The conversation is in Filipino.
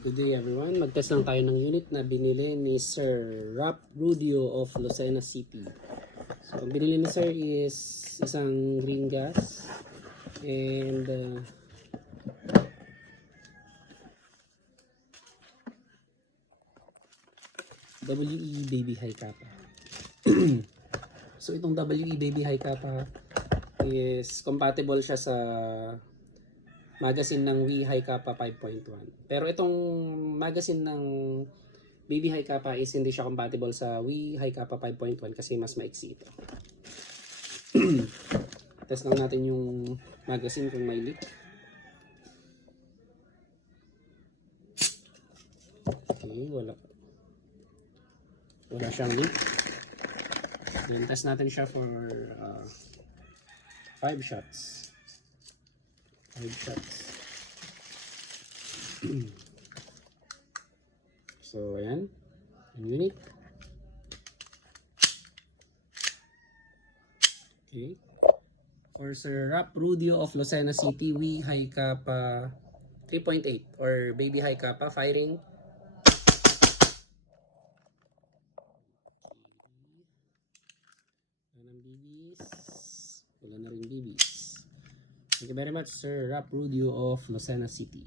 Good day everyone, magtest lang tayo ng unit na binili ni Sir Rap Rudio of Lucena City. So ang binili ni Sir is isang green gas and WE Baby High Kappa. So itong WE Baby High Kappa is compatible siya sa magazine ng WE High Kappa 5.1. Pero itong magazine ng Baby High Kappa is hindi siya compatible sa WE High Kappa 5.1 kasi mas maiksi ito. Test lang natin yung magazine kung may leak. Okay, wala siyang leak. And test natin siya for 5 shots. 5 shots. So ayan, yung unit. Okay. For Sir Rap Rudio of Lucena City, WE High Kappa 3.8 or Baby High Kappa firing. Wala ng BBs. Wala na rin BBs. Thank you very much, Sir Rap Rudio of Lucena City.